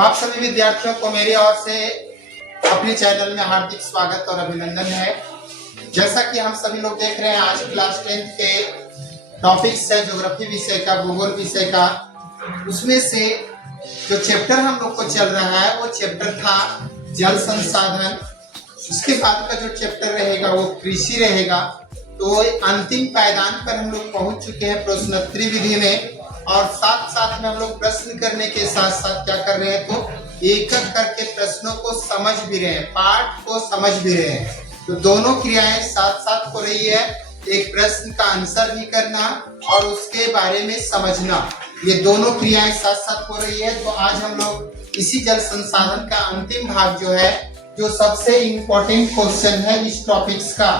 आप सभी विद्यार्थियों को मेरी ओर से अपने चैनल में हार्दिक स्वागत और अभिनंदन है। जैसा कि हम सभी लोग देख रहे हैं, आज क्लास 10 के टॉपिक्स है ज्योग्राफी विषय का, भूगोल विषय का। उसमें से जो चैप्टर हम लोग को चल रहा है वो चैप्टर था जल संसाधन। उसके बाद का जो चैप्टर रहेगा वो कृषि रहेगा। तो अंतिम पायदान पर हम लोग पहुंच चुके हैं प्रश्नोत्तरी विधि में, और साथ साथ में हम लोग प्रश्न करने के साथ साथ क्या कर रहे हैं, तो एक एक करके प्रश्नों को समझ भी रहे हैं, पाठ को समझ भी रहे हैं। तो दोनों क्रियाएं साथ साथ हो रही है, एक प्रश्न का आंसर भी करना और उसके बारे में समझना, ये दोनों क्रियाएं साथ साथ हो रही है। तो आज हम लोग इसी जल संसाधन का अंतिम भाग जो है, जो सबसे इम्पोर्टेंट क्वेश्चन है इस टॉपिक्स का,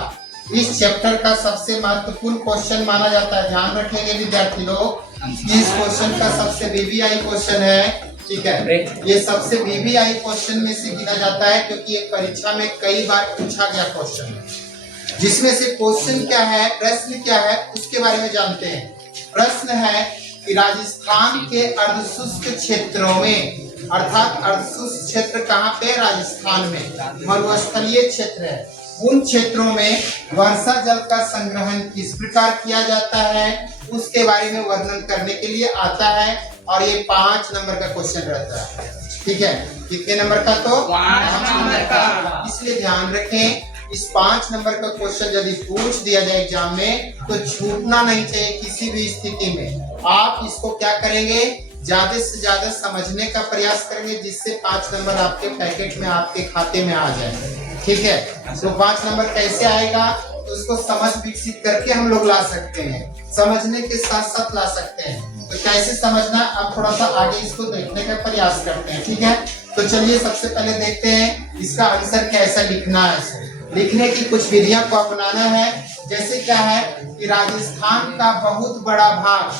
इस चैप्टर का सबसे महत्वपूर्ण क्वेश्चन माना जाता है। ध्यान रखेंगे विद्यार्थी लोग, इस क्वेश्चन का सबसे वीवीआई क्वेश्चन है, ठीक है। ये सबसे वीवीआई क्वेश्चन में से गिना जाता है, क्योंकि ये परीक्षा में कई बार पूछा गया क्वेश्चन है। जिसमें से क्वेश्चन क्या है, प्रश्न क्या है, उसके बारे में जानते हैं। प्रश्न है कि राजस्थान के अर्धशुष्क क्षेत्रों में, अर्थात अर्धशुष्क क्षेत्र कहाँ पे, राजस्थान में मरुस्थलीय क्षेत्र है, उन क्षेत्रों में वर्षा जल का संग्रहण किस प्रकार किया जाता है, उसके बारे में वर्णन करने के लिए आता है। और ये 5 नंबर का क्वेश्चन रहता है, ठीक है। कितने नंबर का, तो 5 नंबर का। इसलिए ध्यान रखें, इस 5 नंबर का क्वेश्चन यदि पूछ दिया जाए एग्जाम में तो छूटना नहीं चाहिए किसी भी स्थिति में। आप इसको क्या करेंगे, ज्यादा से ज्यादा समझने का प्रयास करेंगे, जिससे 5 नंबर आपके पैकेट में, आपके खाते में आ जाए, ठीक है। तो 5 नंबर कैसे आएगा, तो उसको समझ विकसित करके हम लोग ला सकते हैं, समझने के साथ साथ ला सकते हैं। तो कैसे समझना, अब थोड़ा सा आगे इसको देखने का प्रयास करते हैं, ठीक है। तो चलिए सबसे पहले देखते हैं इसका आंसर कैसा लिखना है। लिखने की कुछ विधियां को अपनाना है। जैसे क्या है कि राजस्थान का बहुत बड़ा भाग,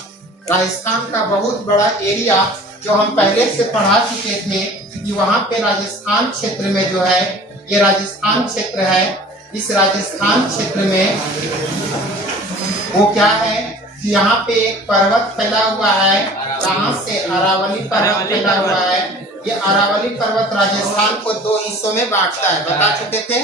राजस्थान का बहुत बड़ा एरिया जो हम पहले से पढ़ा चुके थे कि वहां पे राजस्थान क्षेत्र में जो है, ये राजस्थान क्षेत्र है। इस राजस्थान क्षेत्र में वो क्या है कि यहाँ पे एक पर्वत फैला हुआ है, कहाँ से, अरावली पर्वत फैला हुआ है। ये अरावली पर्वत राजस्थान को 2 हिस्सों में बांटता है, बता चुके थे।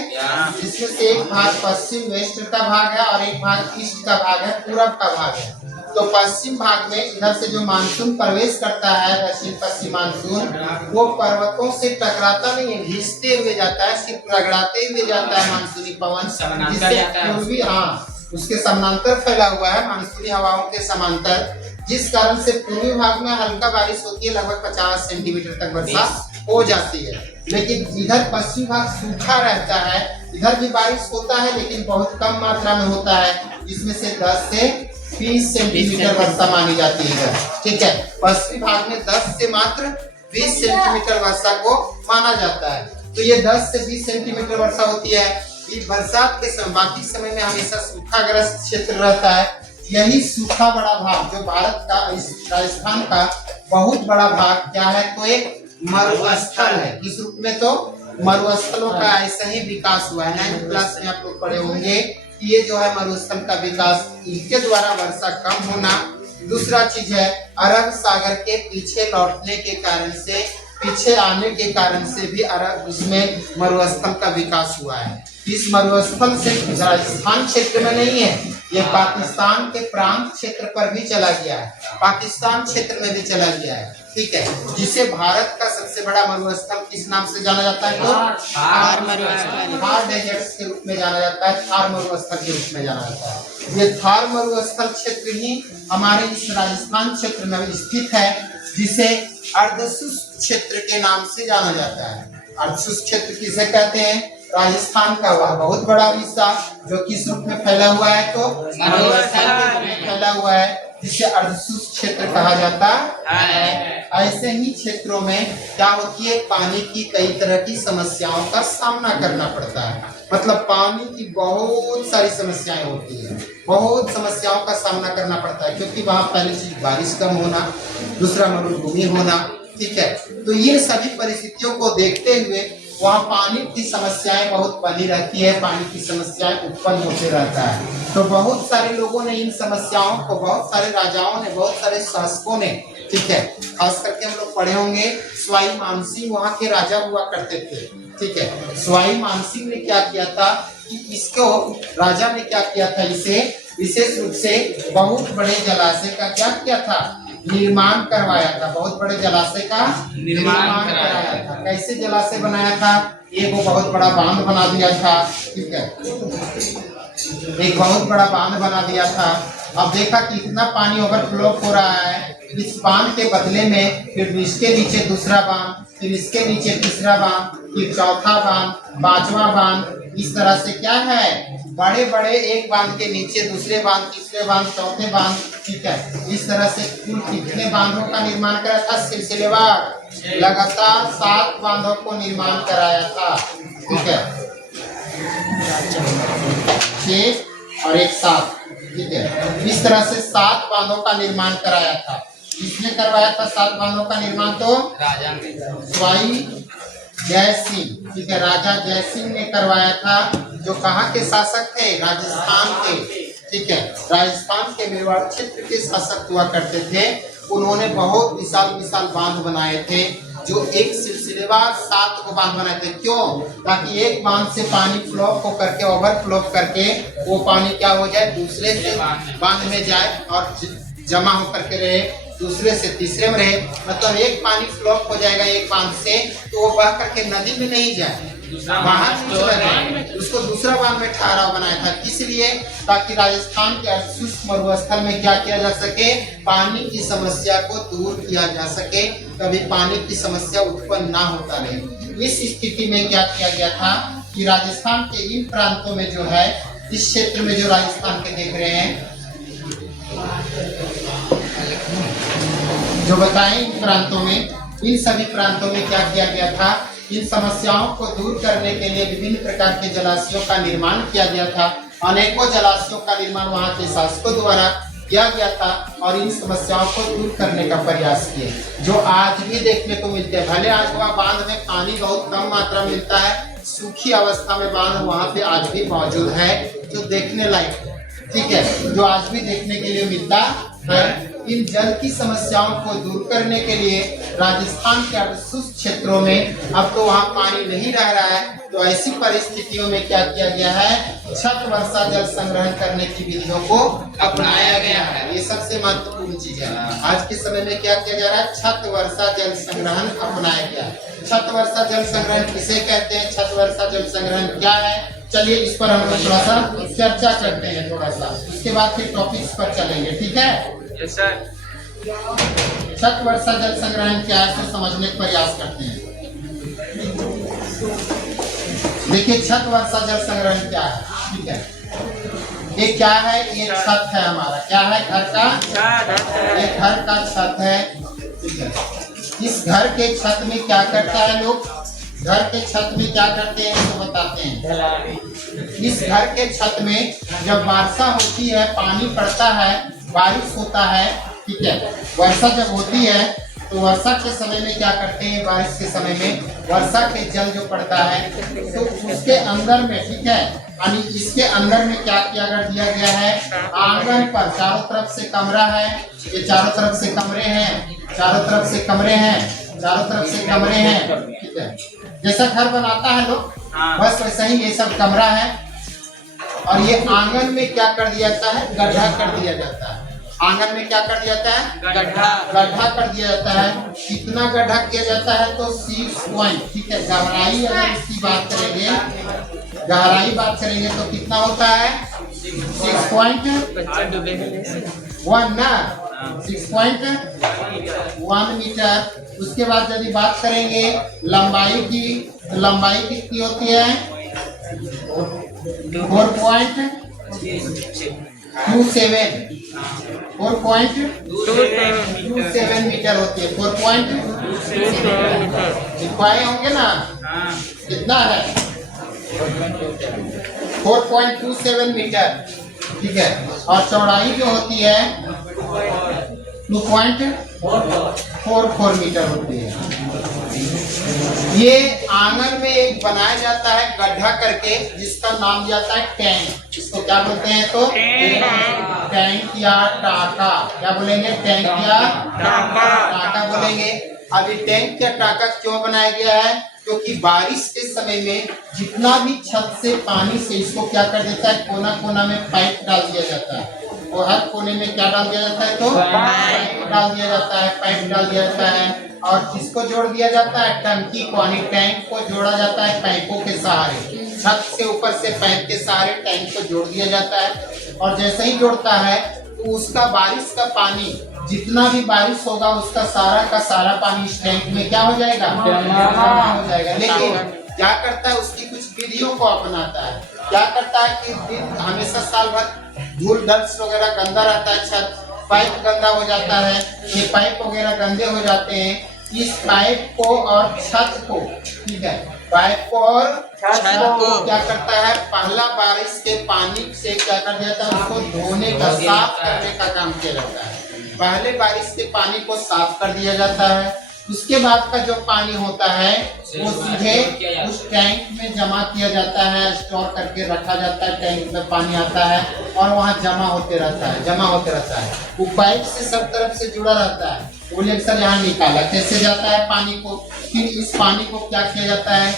जिसमें से एक भाग पश्चिम वेस्ट का भाग है और एक भाग ईस्ट का भाग है, पूरब का भाग है। तो पश्चिम भाग में इधर से जो मानसून प्रवेश करता है, दक्षिण पश्चिम मानसून, वो पर्वतों से टकराता नहीं है, घिसते हुए जाता है, सिर्फ रगड़ाते हुए जाता है मानसूनी पवन, जिससे पूर्वी, हाँ, उसके समांतर फैला हुआ है, मानसूनी हवाओं के समांतर, जिस कारण से पूर्वी भाग में हल्का बारिश होती है, लगभग 50 सेंटीमीटर तक वर्षा हो जाती है। लेकिन इधर पश्चिम भाग सूखा रहता है, इधर भी बारिश होता है लेकिन बहुत कम मात्रा में होता है, जिसमें से 10 से 20 सेंटीमीटर वर्षा मानी जाती है, ठीक है। पश्चिमी भाग में 10 से मात्र 20 सेंटीमीटर वर्षा को माना जाता है। तो ये 10 से 20 सेंटीमीटर वर्षा होती है। ये बरसात के समय, बाकी समय में हमेशा सूखाग्रस्त क्षेत्र रहता है। यही सूखा बड़ा भाग जो भारत का, इस राजस्थान का बहुत बड़ा भाग क्या है, तो एक मरुस्थल है। किस रूप में, तो मरुस्थलों का ऐसा ही विकास हुआ है। 9th क्लास में आप लोग पढ़े होंगे कि ये जो है मरुस्थल का विकास, इनके द्वारा वर्षा कम होना। दूसरा चीज है अरब सागर के पीछे लौटने के कारण से, पीछे आने के कारण से भी अरब, इसमें मरुस्थल का विकास हुआ है। इस मरुस्थल से राजस्थान क्षेत्र में नहीं है, ये पाकिस्तान के प्रांत क्षेत्र पर भी चला गया है, पाकिस्तान क्षेत्र में भी चला गया है, ठीक है। जिसे भारत का सबसे बड़ा मरुस्थल किस नाम से जाना जाता है, तो थार मरुस्थल, थार डेजर्ट के रूप में जाना जाता है, थार मरुस्थल के रूप में जाना जाता है। ये थार मरुस्थल क्षेत्र ही हमारे इस राजस्थान क्षेत्र में स्थित है, जिसे अर्धशुष्क क्षेत्र के नाम से जाना जाता है। अर्धशुष्क क्षेत्र किसे कहते हैं, राजस्थान का वह बहुत बड़ा हिस्सा जो किस रूप में फैला हुआ है, तो मरुस्थल के रूप में फैला हुआ है, जिसे अर्धशुष्क क्षेत्र कहा जाता है। ऐसे ही क्षेत्रों में क्या होती है, पानी की कई तरह की समस्याओं का सामना करना पड़ता है। मतलब पानी की बहुत सारी समस्याएं होती है, बहुत समस्याओं का सामना करना पड़ता है, क्योंकि वहाँ पहली चीज बारिश कम होना, दूसरा मरुभूमि होना, ठीक है। तो ये सभी परिस्थितियों को देखते हुए वहाँ पानी की समस्याएं बहुत बनी रहती है, पानी की समस्याएं उत्पन्न होते रहता है। तो बहुत सारे लोगों ने इन समस्याओं को, बहुत सारे राजाओं ने, बहुत सारे शासकों ने ठीक है। खास करके हम लोग पढ़े होंगे स्वाई मानसिंह वहाँ के राजा हुआ करते थे, ठीक है। स्वाई मानसिंह ने क्या किया था कि इसको राजा ने क्या किया था, इसे विशेष रूप से बहुत बड़े जलाशय का क्या किया था, निर्माण करवाया था। बहुत बड़े जलाशय का निर्माण कराया था। कैसे जलाशय बनाया था, एक वो बहुत बड़ा बांध बना दिया था, ठीक है, एक बहुत बड़ा बांध बना दिया था। अब देखा कि इतना पानी ओवरफ्लो हो रहा है, इस बांध के बदले में फिर इसके नीचे दूसरा बांध, फिर इसके नीचे तीसरा बांध, फिर चौथा बांध, पांचवा बांध, इस तरह से क्या है, बड़े बड़े एक बांध के नीचे दूसरे बांध, तीसरे बांध, चौथे बांध, ठीक है। इस तरह से कुल कितने बांधों का निर्माण कराया था, सिलसिलेवार लगातार 7 बांधों को निर्माण कराया था, ठीक है, 6 और 1 7, ठीक है। इस तरह से 7 बांधों का निर्माण कराया था। किसने करवाया था 7 बांधों का निर्माण, तो राजा ने, स्वाई जय सिंह, ठीक है, राजा जय सिंह ने करवाया था, जो कहाँ के शासक थे, राजस्थान के, ठीक है, राजस्थान के मेवाड़ क्षेत्र के शासक हुआ करते थे। उन्होंने बहुत विशाल विशाल बांध बनाए थे, जो एक सिलसिलेवार 7 को बांध बनाए थे। क्यों, ताकि एक बांध से पानी फ्लो हो करके, ओवरफ्लो करके वो पानी क्या हो जाए, दूसरे बांध में जाए और जमा होकर के रहे, दूसरे से तीसरे में रहे। मतलब एक पानी फ्लो हो जाएगा एक बांध से, तो वो बह करके नदी में नहीं जाए, बाहर उसको दूसरा बांध में ठहराव बनाया था। इसलिए ताकि राजस्थान के शुष्क मरुस्थल में क्या किया जा सके, पानी की समस्या को दूर किया जा सके, कभी पानी की समस्या उत्पन्न ना होता रहे। इस स्थिति में क्या किया गया था कि राजस्थान के इन प्रांतों में जो है, इस क्षेत्र में जो राजस्थान के देख रहे हैं, जो बताएं इन प्रांतों में, इन सभी प्रांतों में क्या किया गया था, इन समस्याओं को दूर करने के लिए विभिन्न प्रकार के जलाशयों का निर्माण किया गया था। अनेकों जलाशयों का निर्माण वहाँ के शासकों द्वारा किया गया था और इन समस्याओं को दूर करने का प्रयास किए, जो आज भी देखने को मिलते हैं। भले आज वहाँ बांध में पानी बहुत कम मात्रा में मिलता है, सूखी अवस्था में बांध वहाँ पे आज भी मौजूद है, जो देखने लायक है, ठीक है, जो आज भी देखने के लिए मिलता है। इन जल की समस्याओं को दूर करने के लिए राजस्थान के शुष्क क्षेत्रों में अब तो वहाँ पानी नहीं रह रहा है, तो ऐसी परिस्थितियों में क्या किया गया है, छत वर्षा जल संग्रहण करने की विधियों को अपनाया गया है। ये सबसे महत्वपूर्ण चीज है। आज के समय में क्या किया जा रहा है, छत वर्षा जल संग्रहण अपनाया गया है। छत वर्षा जल संग्रहण किसे कहते हैं, छत वर्षा जल संग्रहण क्या है, चलिए इस पर हम थोड़ा सा चर्चा करते हैं थोड़ा सा, उसके बाद फिर टॉपिक्स पर चलेंगे, ठीक है। Yes sir. छत वर्षा जल संग्रहण क्या है, तो समझने का प्रयास करते हैं। देखिए छत वर्षा जल संग्रहण क्या है, ठीक है। ये क्या है, ये छत है हमारा, क्या है, घर का, ये घर का छत है, ठीक है। इस घर के छत में क्या करता है लोग, घर के छत में क्या करते हैं तो बताते हैं। इस घर के छत में जब वर्षा होती है, पानी पड़ता है, बारिश होता है, ठीक है, वर्षा जब होती है तो वर्षा के समय में क्या करते हैं, बारिश के समय में वर्षा के जल जो पड़ता है तो उसके अंदर में, ठीक है, यानी इसके अंदर में क्या किया कर दिया गया है, आंगन पर चारों तरफ से कमरा है, ये चारों तरफ से कमरे हैं, चारों तरफ से कमरे हैं, चारों तरफ से कमरे हैं, ठीक है। जैसा घर बनाता है लोग, बस वैसा ही ये सब कमरा है। और ये आंगन में क्या कर दिया जाता है, गड्ढा कर दिया जाता है। आंगन में क्या कर दिया जाता है, गड्ढा कर दिया जाता है। कितना गड्ढा किया जाता है, तो 6 पॉइंट, ठीक है। गहराई अगर इसकी बात करेंगे, गहराई बात करेंगे तो कितना होता है, 6.1 ना, 6.1 मीटर। उसके बाद यदि बात करेंगे लंबाई की, तो लंबाई कितनी होती है, 4.27 मीटर होती है, 4.27 पाए होंगे ना, कितना है, 4.27 मीटर, ठीक है। और चौड़ाई जो होती है 2.44 मीटर होती है, ये आंगन में एक बनाया जाता है गड्ढा करके, जिसका नाम दिया जाता है टैंक। इसको क्या बोलते हैं? तो टैंक या टाका। क्या बोलेंगे? टैंक या टाका बोलेंगे। अब ये टैंक या टाका क्यों बनाया गया है? क्योंकि बारिश के समय में जितना भी छत से पानी से इसको क्या कर देता है, कोना कोना में पाइप डाल दिया जाता है। वो हर कोने में क्या डाल दिया जाता है? तो पाइप डाल दिया जाता है, पाइप डाल दिया जाता है। और किसको जोड़ दिया जाता है? टंकी को, यानी टैंक को जोड़ा जाता है पाइपों के सहारे। छत से ऊपर से पाइप के सहारे टैंक को जोड़ दिया जाता है। और जैसे ही जोड़ता है तो उसका बारिश का पानी, जितना भी बारिश होगा उसका सारा का सारा पानी इस टैंक में क्या हो जाएगा? जमा हो जाएगा। लेकिन क्या करता है? उसकी कुछ विधियों को अपनाता है। क्या करता है कि दिन हमेशा साल भर धूल डस्ट वगैरह गंदा रहता है, छत पाइप गंदा हो जाता है, ये पाइप वगैरह गंदे हो जाते हैं। इस पाइप को और छत को, ठीक है, पाइप को और छत को क्या करता है? पहला बारिश के पानी से क्या कर देता है? उसको धोने का, साफ करने का काम किया जाता है। पहले बारिश के पानी को साफ कर दिया जाता है। उसके बाद का जो पानी होता है वो सीधे उस टैंक में जमा किया जाता है, स्टोर करके रखा जाता है। टैंक में पानी आता है और वहाँ जमा होते रहता है। वो पाइप से सब तरफ से जुड़ा रहता है। वो लेक्चर यहाँ निकाला कैसे जाता है पानी को। फिर इस पानी को क्या किया जाता है?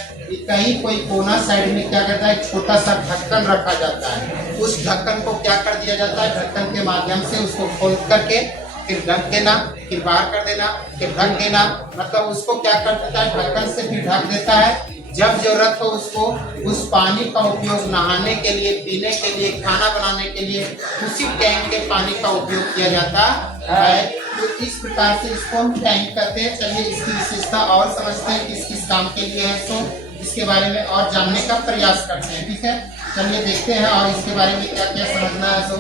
कहीं कोई कोना साइड में क्या करता है? छोटा सा ढक्कन रखा जाता है। उस ढक्कन को क्या कर दिया जाता है? ढक्कन के माध्यम से उसको खोल करके फिर ढक देना, फिर बाहर कर देना, फिर ढक देना। मतलब उसको क्या कर देता है? ढक्कन से फिर ढक देता है। जब जरूरत हो उसको, उस पानी का उपयोग नहाने के लिए, पीने के लिए, खाना बनाने के लिए उसी टैंक के पानी का उपयोग किया जाता है। तो इस प्रकार से इसको हम टैंक कहते हैं। चलिए इसकी विशेषता और समझते हैं, किस किस काम के लिए है, तो इसके बारे में और जानने का प्रयास करते हैं। ठीक है, चलिए देखते हैं और इसके बारे में क्या क्या समझना है। तो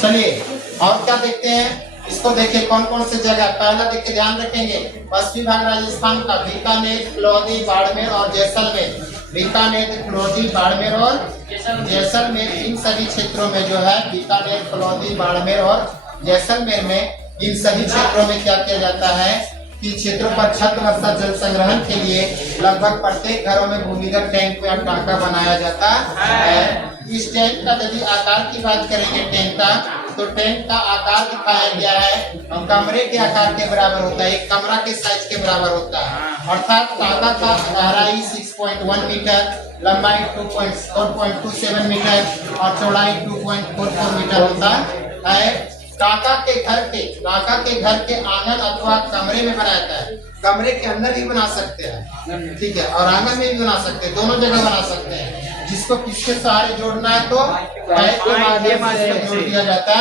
चलिए और क्या देखते हैं। इसको देखिए कौन कौन से जगह, पहला देख के ध्यान रखेंगे। पश्चिमी भाग राजस्थान का बीकानेर, फिलौदी, बाड़मेर और जैसलमेर। बीकानेर, फिलौदी, बाड़मेर और जैसलमेर, इन सभी क्षेत्रों में जो है बीकानेर, फिलौदी, बाड़मेर और जैसलमेर में, इन सभी क्षेत्रों में क्या किया जाता है कि क्षेत्रों पर छत वर्षा जल संग्रहण के लिए लगभग प्रत्येक घरों में भूमिगत टैंक या टांका बनाया जाता है। इस टैंक का यदि आकार की बात करेंगे, टैंक का, तो टैंक का आकार दिखाया गया है कमरे के आकार के बराबर होता है। एक कमरा के साइज के बराबर होता है। अर्थात टांका का गहराई 6.1 मीटर, लंबाई 4.27 मीटर और चौड़ाई 2.44 मीटर होता है। टांका के घर के आंगन अथवा कमरे में बनाया जाता है। कमरे के अंदर भी बना सकते हैं, ठीक है, और आंगन में भी बना सकते हैं, दोनों जगह बना सकते हैं। जिसको किसके सहारे जोड़ना है तो पाइप के माध्यम से जोड़ दिया जाता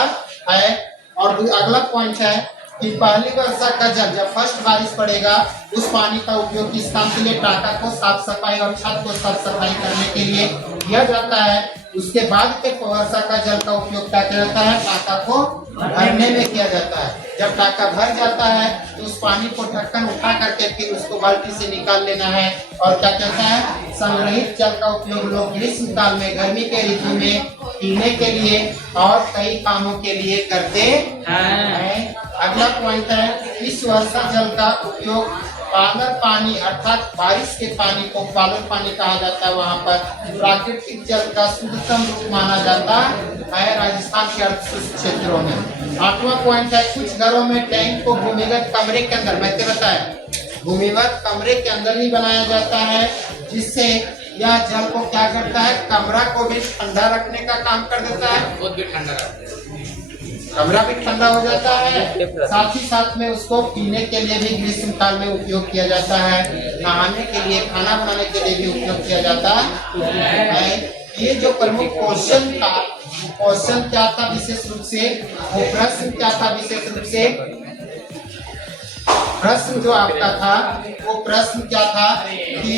है। और अगला पॉइंट है कि पहली वर्षा का जल, जब फर्स्ट बारिश पड़ेगा, उस पानी का उपयोग किस काम के लिए? टांका को साफ सफाई और छत को साफ सफाई करने के लिए किया जाता है। उसके बाद के वर्षा का जल का उपयोग क्या किया जाता है? टांका को भरने में किया जाता है। जब टांका भर जाता है तो उस पानी को ढक्कन उठा करके फिर उसको बाल्टी से निकाल लेना है। और क्या कहता है? संग्रहित जल का उपयोग लोग ग्रीष्म काल में, गर्मी के ऋतु में पीने के लिए और कई कामों के लिए करते हैं। अगला पॉइंट है, इस वर्षा जल का उपयोग पालर पानी अर्थात बारिश के पानी को पालर पानी कहा जाता है। वहाँ पर प्राकृतिक जल का शुद्धतम रूप माना जाता है राजस्थान के अर्धशुष्क क्षेत्रों में। आठवां पॉइंट है, कुछ घरों में टैंक को भूमिगत कमरे के अंदर, मैंने बताया भूमिगत कमरे के अंदर ही बनाया जाता है, जिससे यह जल को क्या करता है? कमरा को भी ठंडा रखने का काम कर देता है। बहुत भी ठंडा रहता है, कमरा भी ठंडा हो जाता है। साथ ही साथ में उसको पीने के लिए भी ग्रीष्म काल में उपयोग किया जाता है। नहाने के लिए, खाना बनाने के लिए भी उपयोग किया जाता है। ये जो प्रमुख क्वेश्चन क्या था विशेष रूप से, वो प्रश्न क्या था विशेष रूप से? प्रश्न जो आपका था वो प्रश्न क्या था कि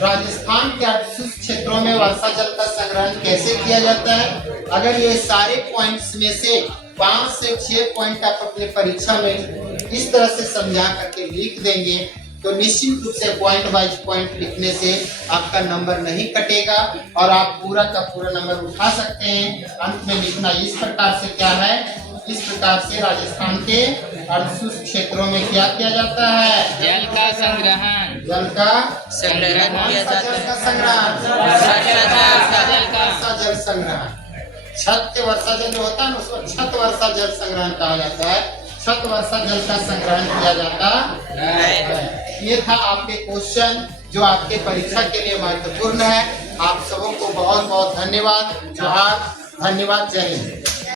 राजस्थान के अर्धशुष्क क्षेत्रों में वर्षा जल का संग्रहण कैसे किया जाता है। अगर ये सारे पॉइंट्स में से 5 से 6 पॉइंट आप अपने परीक्षा में इस तरह से समझा करके लिख देंगे तो निश्चित रूप से पॉइंट वाइज पॉइंट लिखने से आपका नंबर नहीं कटेगा और आप पूरा का पूरा नंबर उठा सकते हैं। अंत में लिखना इस प्रकार से क्या है, इस प्रकार से राजस्थान के अर्धशुष्क क्षेत्रों में क्या किया जाता है, जल का संग्रहण, जल का संग्रहण किया जाता है। जल का संग्रहण, वर्षा जल संग्रहण, छत वर्षा जल जो होता है ना उसको छत वर्षा जल संग्रहण कहा जाता है। छत वर्षा जल का संग्रहण किया जाता है। ये था आपके क्वेश्चन जो आपके परीक्षा के लिए महत्वपूर्ण है। आप सबों को बहुत बहुत धन्यवाद। जोहार, धन्यवाद, जय हिंद।